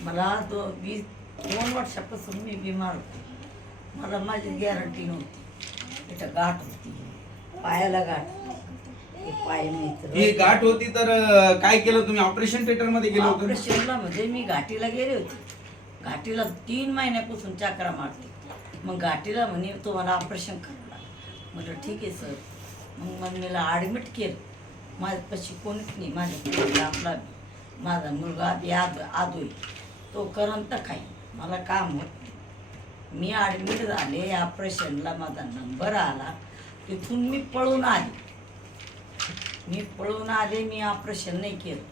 मला 2 वर्षापासून मी बिमार होते. मला माझी गॅरंटी नव्हती. इथं गाठ होती, पायाला गाठ होती. हे पाय मित्र ही गाठ होती तर काय केलं तुम्ही? ऑपरेशन थिएटर मध्ये गेलो होतो? ऑपरेशनला म्हणजे मी घाटीला गेले होते. घाटीला 3 महिन्यापासून चक्रा मारते. मग घाटीला म्हणे तुम्हाला ऑपरेशन करावं लागलं. म्हटलं ठीक आहे सर. मग मम्मीला ॲडमिट केलं. माझ्यापाशी कोणीच नाही. माझ्या आपला माझा मुलगा आदोय तो करंत काय मला काम होत नाही. मी ॲडमिट झाले. ऑपरेशनला माझा नंबर आला. तिथून मी पळून आले. मी ऑपरेशन नाही केलं.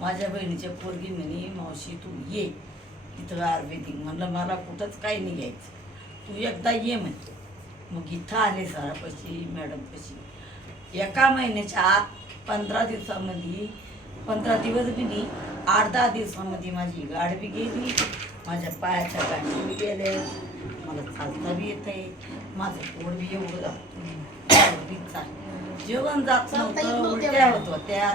माझ्या बहिणीच्या पोरगी म्हणे मावशी तू ये इथं आयुर्वेदिक. म्हणलं मला कुठंच काही नाही घ्यायचं, तू एकदा ये म्हणे. मग इथं आले सरापाशी मॅडमपाशी. एका महिन्याच्या आत 15 दिवसामध्ये 15 दिवस बी नाही, 8-10 दिवसामध्ये माझी गाठ बी गेली, माझ्या पायाच्या गाठी बी गेल्या, मला चालता बी येत आहे, माझं पोट बी एवढं जात जेवण जात नव्हतं, उलट्या होत होत्या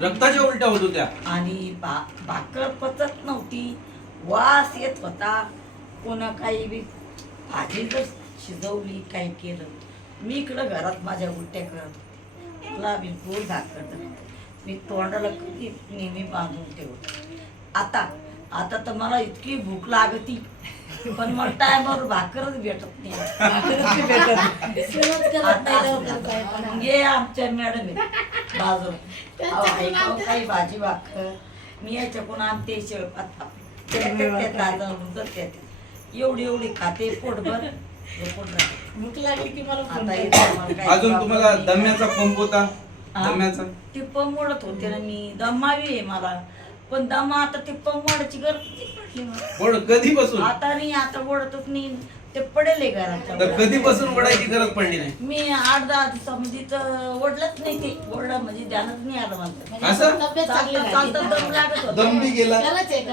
रक्ताच्या उलट्या होत होत्या आणि भाकर पचत नव्हती, वास येत होता. कोणा काही बी भाजी जर शिजवली काही केलं, मी इकडं घरात माझ्या उलट्या करत होते. मला बिलकुल भाकर मी तोंडाला कधी नेहमी बांधून ठेवत. आता तर मला इतकी भूक लागती, पण मला टायमावर भाकरच भेटत नाही. हे आमच्या मॅडम आहेत बाजूला, काही भाजी भाकर मी याच्याकडून आणते. शेळपात एवढी खाते पोटभर. भूक लागली की मला अजून तुम्हाला दम्याचा पंप होता? दम्याचा ते पंप ओढत होते ना मी. दमा बी आहे मला, पण दमा आता ते पंप वाढायची गरज पडली मला. कधीपासून? आता नाही, आता ओढतच नाही. ते पडेल आहे तर घरात. कधीपासून ओढायची गरज पडली नाही? मी 8-10 दिवसामध्ये तर ओढलंच नाही. ते ओढलं म्हणजे ध्यानच नाही आलं मला. असं? चालता दम लागत होता. दम बी गेला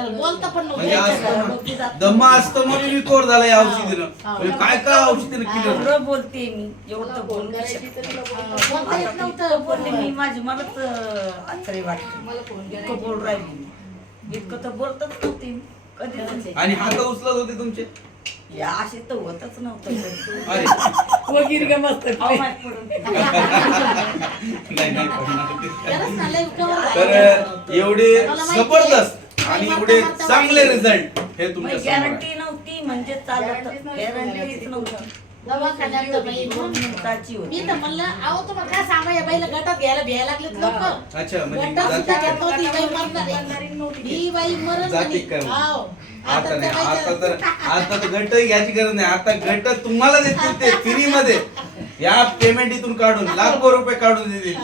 बोलता पण म्हणजे नव्हतं. असं दमा असतं म्हणून रिकवर झाला या औषधीनं. म्हणजे काय औषधीनं केलं? एवढं बोलते मी, एवढं तर बोलू नाही शकत. बोलता येत आता नव्हतं. इतकं बोलले मी, माझी मलाच आश्चर्य वाटतं. इतकं बोल राहिली मी. इतकं तर बोलतच नव्हते मी कधीच. आणि हात उचलत होते तुमचे? या असे तर होतच नव्हतं. अरे वगैरे का मस्त पडून नाही पडणार. खरंच ना, लय cover तर झालं. एवढे मला माहिती जबरदस्त आहे. आणि एवढे चांगले रिझल्ट हे तुमच्या समोर आहे. गॅरंटी नव्हती म्हणजे चालत. गॅरंटीच नव्हती. दवाखान्यात तर बाई 2 मिनिटाची मी होती. तर म्हणलं अहो तुम्हाला काय सांगा, या बाईला गटात घ्यायला भ्यायला लागलेत लोक. अच्छा म्हणजे गटात सुद्धा जाती घेत नव्हती, बाई मरणार आहे. ही बाई मरण जाती म्हणे. काय? हाव. आता नाही, त्या बाईचं- आता तर गट घ्यायची गरज नाही. आता गट तुम्हाला देतील ते फ्री मध्ये. या पेमेंट इथून काढून लाखो रुपये काढून देतील.